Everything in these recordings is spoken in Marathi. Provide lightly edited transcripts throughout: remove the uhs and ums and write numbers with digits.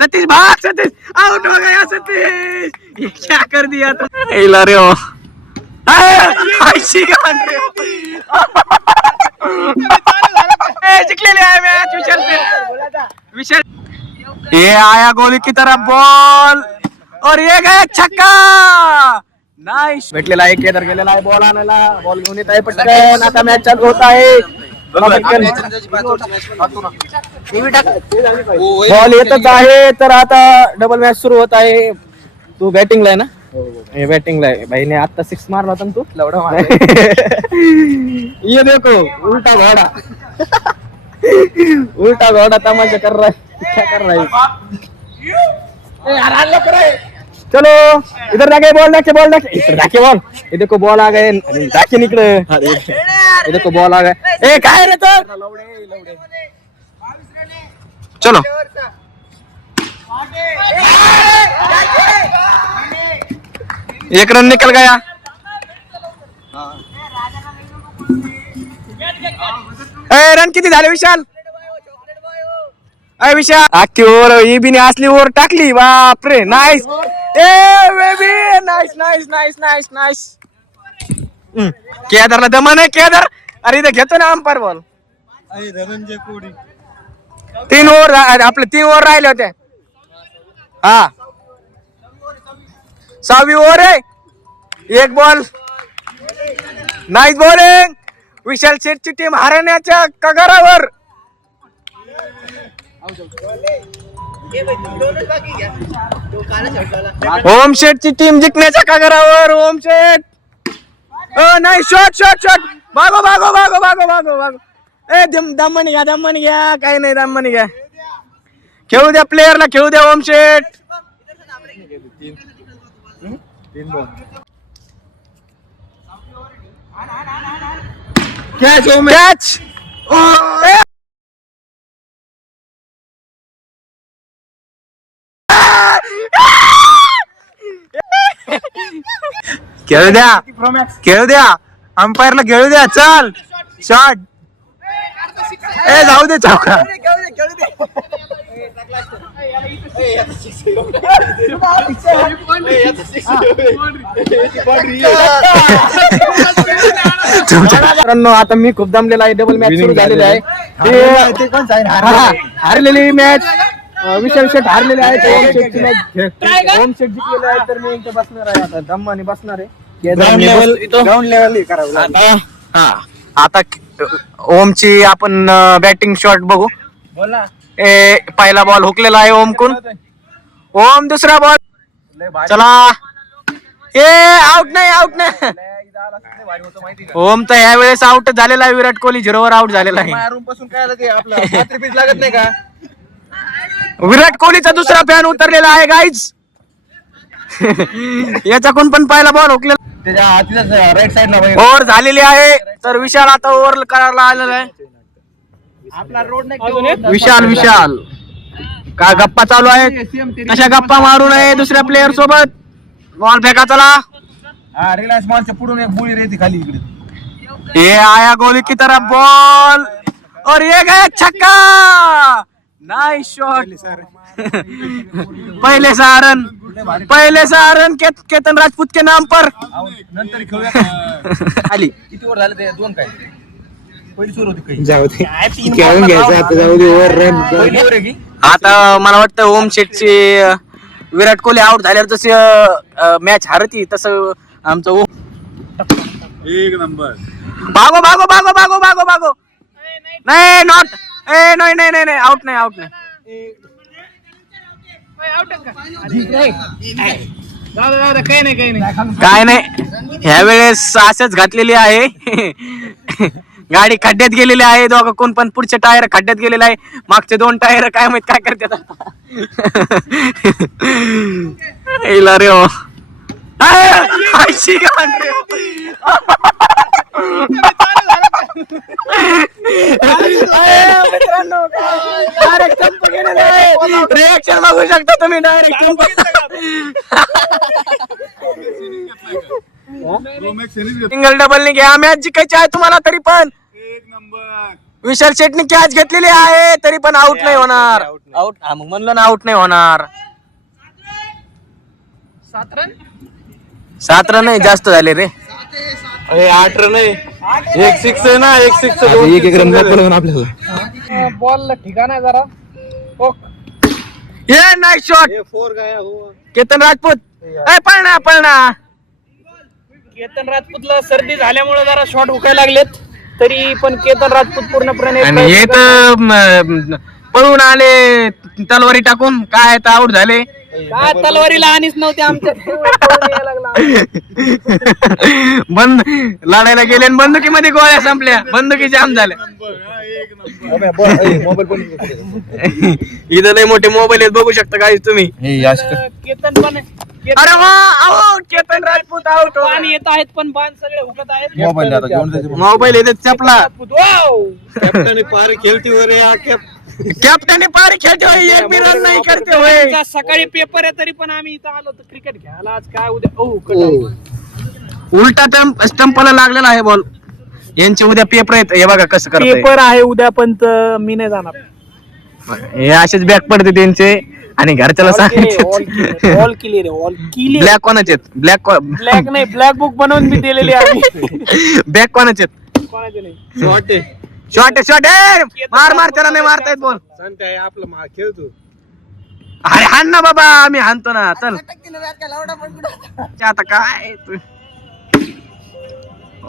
सतीश भाग, सतीश आउट हो गया सतीश, ये क्या कर दिया था रे हो जिंकलेले आहे मॅच विशाल से विशाल। ये आया गोली की तरफ बॉल और ये गया छक्का, नाइस भेटलेला आहे, केदार गेलेला आहे बॉल आणायला, बॉल घेऊन येत आहे पटकन, आता मॅच चालू होत आहे, बॉल येतच आहे, तर आता डबल मॅच सुरू होत आहे। तू बॅटिंगला आहे ना? बॅटिंगला आहे भाईने, आता 6 मारला होता तू लवडा मार ये देखो उल्टा घोड़ा उल्टा घोड़ा तमाशा कर रहा है, क्या कर रहा है चलो इधर जाके बॉल जाके इधर जाके बॉल, ये देखो बॉल आ गए, जाके निकले, ये देखो बॉल आ गए, ए काय रे तो, चलो एक रन निकल गया। ए रन किती झाले विशाल? अय विशाल आखी ओव्हर ही बी असली ओव्हर टाकली, बापरे नाईस, ए baby nice nice nice nice nice. केदारला दमन आहे, केदार अरे इथे घेतो ना अंपायर बॉल, 3 ओव्हर आपले 3 ओव्हर राहिले होते, हा 6वी ओव्हर आहे, 1 बॉल, नाईस बॉलिंग, विशाल शेठची टीम हरण्याच्या कगारावर, ओम शेठची टीम जिंकण्याच्या कगारावर, ओम शेठ नाही शॉट शॉट शॉट, भागो भागो भागो भागो भागो भागो, ए दमनी घ्या, काही नाही दमनी घ्या, खेळू द्या प्लेयरला, खेळू द्या ओम शेठ, कॅच कॅच, खेळू द्या अंपायरला, खेळू द्या, चल शॉट, ए जाऊ दे चौका, आता मी खूप दमलेला आहे, डबल मॅच सुरू झालेली आहे, हारलेली मॅच विशाल शेठ हारलेले आहेत, ओम शेठची मॅच ओम शेठ जिंकलेले आहे, तर मी इथे बसणार आहे, आता दम्माने बसणार आहे, ग्राउंड लेवल करावं, आता ओमची आपण बॅटिंग शॉट बघू, पहिला बॉल हुकलेला आहे ओमकून, ओम दुसरा बॉल, चला ए आउट नाही ओम तर ह्या वेळेस आउट झालेला आहे, विराट कोहली 0 आउट झालेला आहे, विराट कोहलीचा दुसरा फॅन उतरलेला आहे गाईज, याच्याकडून पण पहिला बॉल हुकलेला, राईट साइडला ओव्हर झालेली आहे, तर विशाल आता ओव्हर करायला आलेला आहे, विशाल का गप्पा चालू आहेत, कशा गप्पा मारू नये दुसऱ्या प्लेयर सोबत, बॉल फेका चला, रिलायन्स मॉलच्या पुढून एक बुळी रेती खाली इकडे, ये आया गोली की तरफ बॉल और ये गया छक्का, नाइस शॉट, पहले सहारन केतन राजपूत के नाम पर, नंतर खेळूया खाली, किती ओव्हर झाले ते 2 काय पहिली सुरू होती काही, जाऊ दे खेळून घ्यायचं आता, जाऊ दे ओव्हर रन, पहिली ओव्हर आहे की आता मला वाटतं ओम शेठची विराट कोहली आउट झाल्यावर जशी मॅच हारती तसं आमचं एक नंबर, भागो भागो भागो भागो भागो भागो, नाही नॉट, ए नाही नाही नाही नाही आउट नाही, आउट नाही, काय नाही, ह्या वेळेस असंच घातलेली आहे, गाडी खड्ड्यात गेलेली आहे, दोघं कोण पण पुढचे टायर खड्ड्यात गेलेले आहे, मागचे 2 टायर काय माहित काय करतात रे हो, रिएक्शन बघू शकता तुम्ही, डायरेक्ट सिंगल डबल नाही घ्या, मॅच जिंकायची आहे तुम्हाला तरी पण, एक नंबर, विशाल शेटने कॅच घेतलेली आहे तरी पण आउट नाही होणार. आउट मग म्हणलं ना आउट नाही होणार. 7 रन नाही जास्त झाले रे. 8 रन आहे. 1 6 आहे ना. 1 6 एक रन आपल्याला. बॉल ठिकाण आहे जरा. ये नाईस शॉट. 4 गया हो. केतन राजपूत. पळना. केतन राजपूतला सर्दी झाल्यामुळे जरा शॉट हुकायला लागलेत तरी पण केतन राजपूत पूर्णपणे हे तर पळून आले तलवारी टाकून. काय तर आउट झाले. काय तलवारीला आणीच नव्हते आमच्या. बंद लढायला गेले आणि बंदुकीमध्ये गोळ्या संपल्या. बंदुकी जाम झाल्या. इथं लय मोठे मोबाईल आहेत बघू शकता काय तुम्ही. केतन पण अरे वा आउट. केतन राजपूत आउट. पाणी येत आहेत पण बाण सगळे हुकत आहेत. मोबाईल येतात चपला. कॅप्टन पार खेळती वर कॅप्टन पार खेळते होय. एक बी रन नाही करते होय. सकाळी पेपर आहे तरी पण आम्ही इथं आलो तर क्रिकेट घ्यायला. आज काय उद्या उलटा स्टंपला लागलेला आहे बॉल. यांचे उद्या पेपर आहेत. हे बघा कसं करतात. पेपर आहे उद्या पण मी नाही जाणार. हे असेच बॅक पडते त्यांचे आणि घरच्याला सांगायचं. All clear all clear. Black कोणाचे आहेत? ब्लॅक नाही ब्लॅक बुक बनवून मी दिलेली आहे. बॅक कोणाचे आहेत? कोणाचे नाही. शॉट मार त्याला नाही मारता येत. बोल सांगताय आपलं खेळ तू. अरे हाण ना बाबा. आम्ही हाणतो ना. चल आता काय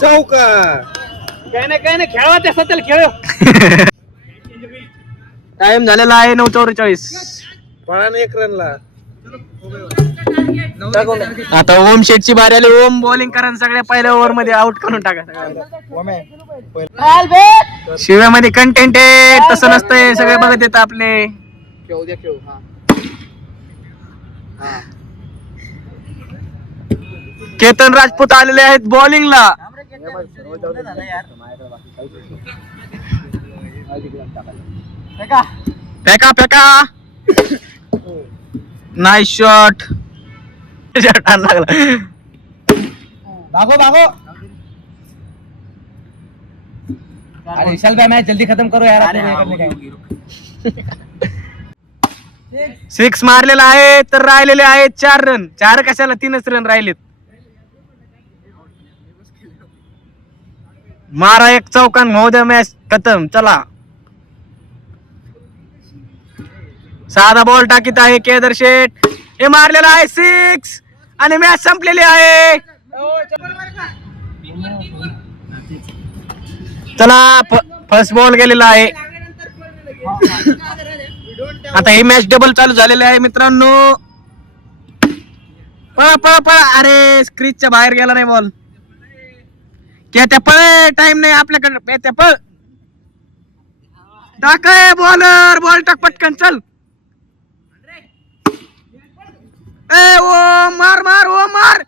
चौका. काय नाही खेळवा त्या सध्याला खेळ. टाइम झालेला आहे 9:44. पळा 1 रनला. आता ओम शेटची बारी आली. ओम बॉलिंग करा सगळ्या पहिल्या ओव्हर मध्ये आउट करून टाका. शिव्यामध्ये कंटेंट आहे तसं नसतंय. सगळे बघत येत आपले. केतन राजपूत आलेले आहेत बॉलिंगला. फेका नाईस शॉट. भागो अरे विशाल भाई मैच जल्दी खत्म करो यार. 6 मारलेला आहे तर राहिलेले आहेत 4 रन. 4 कशाला 3च रन राहिलेत. मारा एक चौकान होऊ द्या मॅच खतम. चला साधा बॉल टाकीत आहे केदार शेठ. हे मारलेला आहे 6 आणि मॅच संपलेली आहे. चला फर्स्ट बॉल गेलेला आहे. आता ही मॅच डबल चालू झालेली आहे मित्रांनो. पळा. अरे स्क्रीजच्या बाहेर गेला नाही बॉल. त्या पळ. टाइम नाही आपल्याकडे. त्या पळ टाकाय बॉलर. बॉल टाक पटकन. चल ओ मार.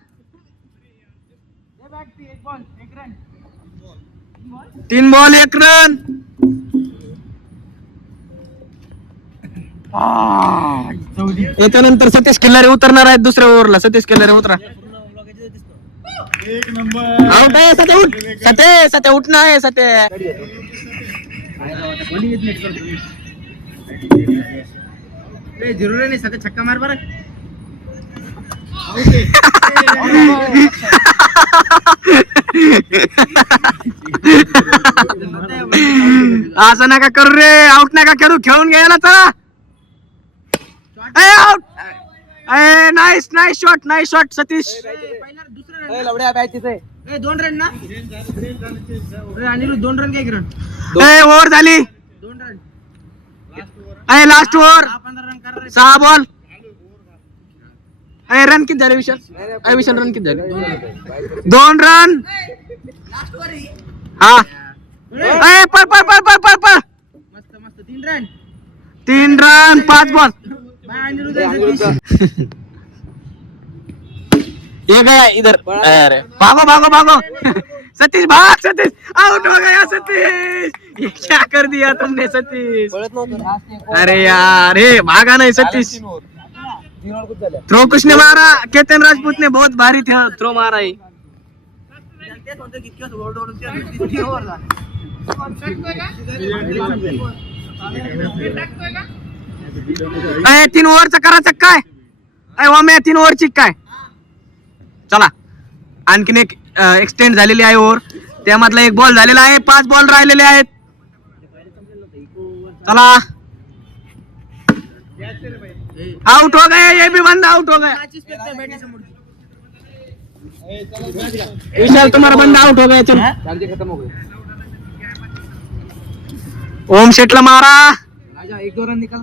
3 बॉल 1 रन. याच्यानंतर सतीश खिल्लारे उतरणार आहेत दुसऱ्या ओव्हरला. सतीश खिल्लारे उतरा. आउट आहे सत्या. उठ सत्या उठणं आहे सत्या. जरूर नाही सत्या. छक्का मार बरं. असं नका करू रे. आउट नका करू. खेळून घ्यायला चला. Out. Nice shot Satish. 2 run ना. 2 रन काय ओव्हर झाली. 2 run last over. 6 ball. Run किती झाले विशाल रन किती झाले. 2 रन. हा पळ. 3 रन 5 बॉल. ये गया इधर. अरे भागो. सतीश भाग. आउट हो गया सतीश. ये क्या कर दिया तुमने सतीश. अरे यार हे भागा नहीं सतीश. थ्रो किसने मारा. केतन राजपूत ने बहुत भारी थ्रो मारा है. काय 3 ओव्हरचं करायचं काय वाम्या 3 ओव्हरची काय चला आणखीन एक एक्सटेंड झालेली आहे ओव्हर त्यामधला 1 बॉल झालेला आहे 5 बॉल राहिलेले आहेत चला आउट हो गए ये भी बंदा आउट हो गया विशाल तुम्हारा बंदा आउट हो गया चलो खत्म हो गए ओम शेटला मारा 1-2 रन निकाल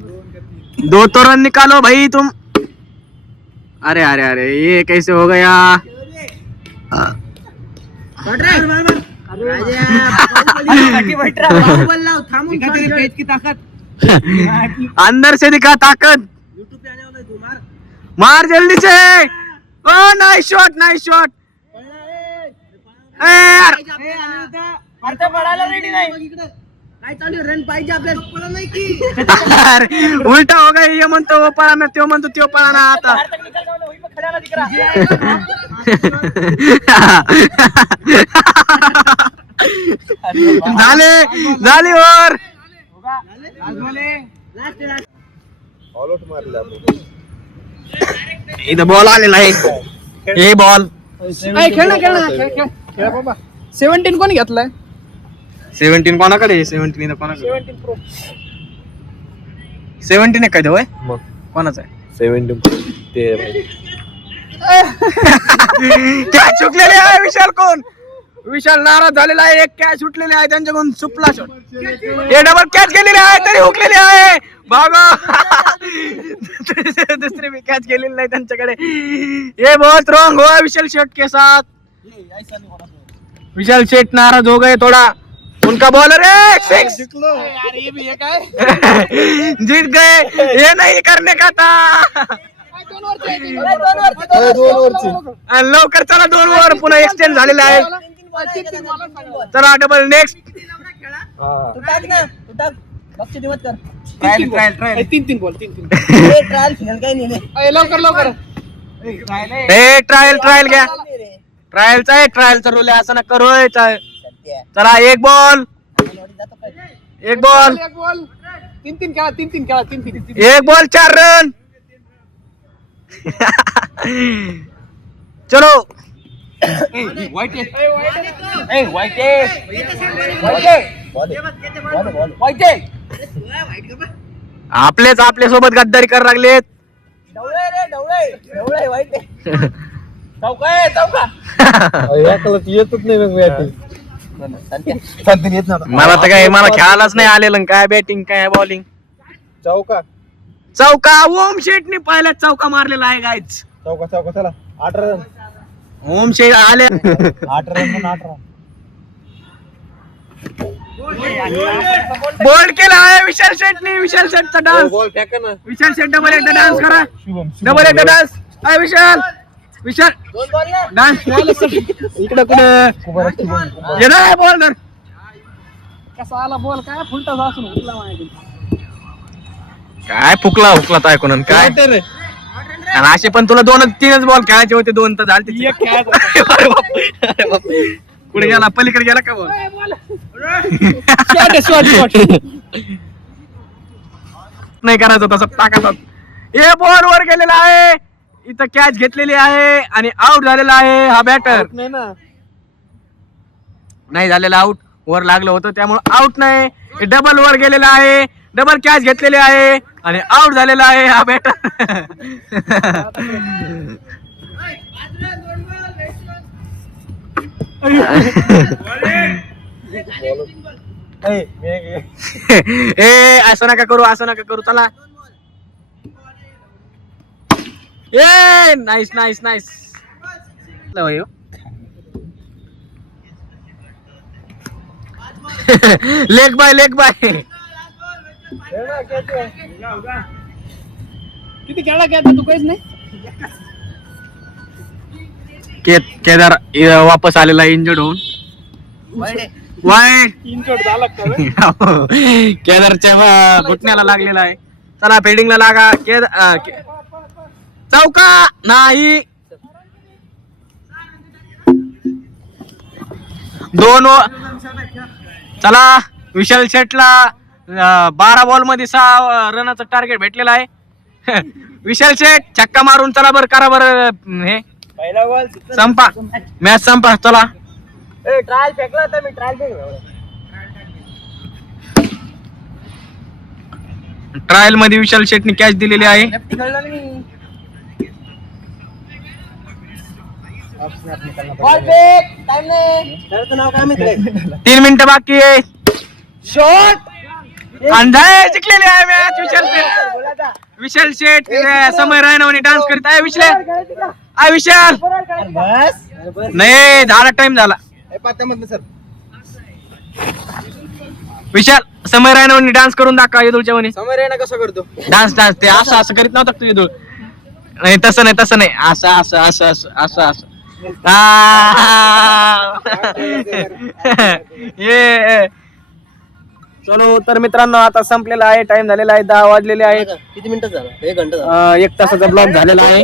2 तो रन निकालो भाई तुम अरे अरे अरे ये कैसे हो गया की ताकत अंदर से दिखा ताकत मार जल्दी से ओ नाइस शॉट रन पाहिजे आपल्याला नाही की उलटा हो गया ये म्हणतो वो पळा ना त्यो म्हणतो त्यो पळा ना आता झाली ओव्हर इथं बॉल आलेला आहे हे बॉल खेळ बाबा 17 कोणी घेतलाय 17 कोणाकडे 17 इथं कोणाकडे 17 आहे काय ते होय मग कोणाचा आहे 17 ते कॅच सुटलेले आहे विशाल नाराज झालेला आहे एक कॅच सुटलेली आहे त्यांच्याकडून सुपला शॉट हे डबल कॅच गेलेली आहे तरी हुकलेली आहे बाबा दुसरी भी कॅच गेलेली नाही त्यांच्याकडे ये बहुत रॉन्ग हुआ विशाल शेट के साथ विशाल शेट नाराज हो गए थोड़ा उनका बॉलर है सिक्स जीत गए ये नहीं करने का था लवकर चला 2 ओव्हर पुन्हा एक्सटेंड झालेले आहे चला डबल नेक्स्ट तीन बॉल लवकर ट्रायल घ्या ट्रायलचा रोल आहे असं ना करू चला 1 बॉल 1 बॉल 3 खेळा 3 1 बॉल 4 रन चलो आपलेच आपल्या सोबत गद्दारी करायला लागलेत येतच नाही मला तर काय मला खेळायलाच नाही आलेलं काय बॅटिंग काय बॉलिंग चौका ओम शेटने पहिल्याच चौका मारलेला आहे गाईच चौका चला 8 रन ओम शेट आले 8 रन बोल्ड केला आहे विशाल शेटचा डान्स बॉल फेका ना विशाल शेट डबल एकदा डान्स करा डबल एकदा डान्स अय विशाल डान्स इकडे कुठे येणार बॉल धर कसा आला बॉल काय फुलटा असून हुकला माझ्याकडे काय फुकला हुकला ऐकून काय आणि असे पण तुला 2-3 बॉल खेळायचे होते 2 तर झाले पुढे गेला पलीकडे गेला का बॉल नाही करायचं तसं टाकायचं हे बॉल वर गेलेला आहे इथं कॅच घेतलेली आहे आणि आउट झालेला आहे हा बॅटर नाही झालेला आउट वर लागलं होतं त्यामुळे आउट नाही डबल वर गेलेला आहे डबल कॅच घेतलेली आहे आणि आउट झालेला आहे हा बॅटर ए असं नका करू चला ए नाईस लेग बाय किती खेळा तू काहीच नाही केदार वापस आलेला इंजर्ड होऊन वाईट केदारच्या घुटण्याला लागलेला आहे चला फिल्डिंगला लागा चौका नाही चला विशाल शेटला 12 बॉल मध्ये 6 रनाचं टार्गेट भेटलेलं आहे. विशाल शेट छक्का मारून चला बरं करा बरं हे संपा मॅच संपा चला. ट्रायल फेकला तर मी ट्रायल फेकला. ट्रायल मध्ये विशाल शेटने कॅच दिलेली आहे. बॉल फेक टाइम नाही. त्याचं नाव काय माहिती? 3 मिनिटं बाकी आहे. शॉट अंधाय जिंकलेली आहे मॅच विशाल शेट. विशाल शेट समय रायनावानी डान्स करीत आहे. विशाल बस नाही झाला टाइम झाला. सर विशाल समय रायनावानी डान्स करून दाखवा येदूळच्या वनी. समोर आहे ना कसं करतो डान्स ते असं करीत नव्हता तू येदूळ. नाही तसं नाही असं ये चलो तर मित्रांनो आता संपलेला आहे. टाइम झालेला आहे 10 वाजलेले आहेत. किती मिनिटं झालं? 1 घंटा झाला. 1 तासाचा ब्लॉग झालेला आहे.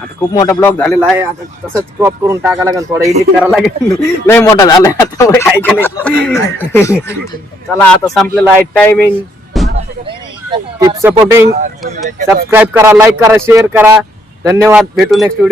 आता खूप मोठा ब्लॉग झालेला आहे. आता तसंच क्रॉप करून टाका लागेल थोडा एडिट करायला लागेल. लय मोठा झालाय आता काय का नाही. चला आता संपलेला आहे टायमिंग. Keep supporting. सबस्क्राईब करा, लाईक करा, शेअर करा. धन्यवाद. भेटू नेक्स्ट व्हिडिओ.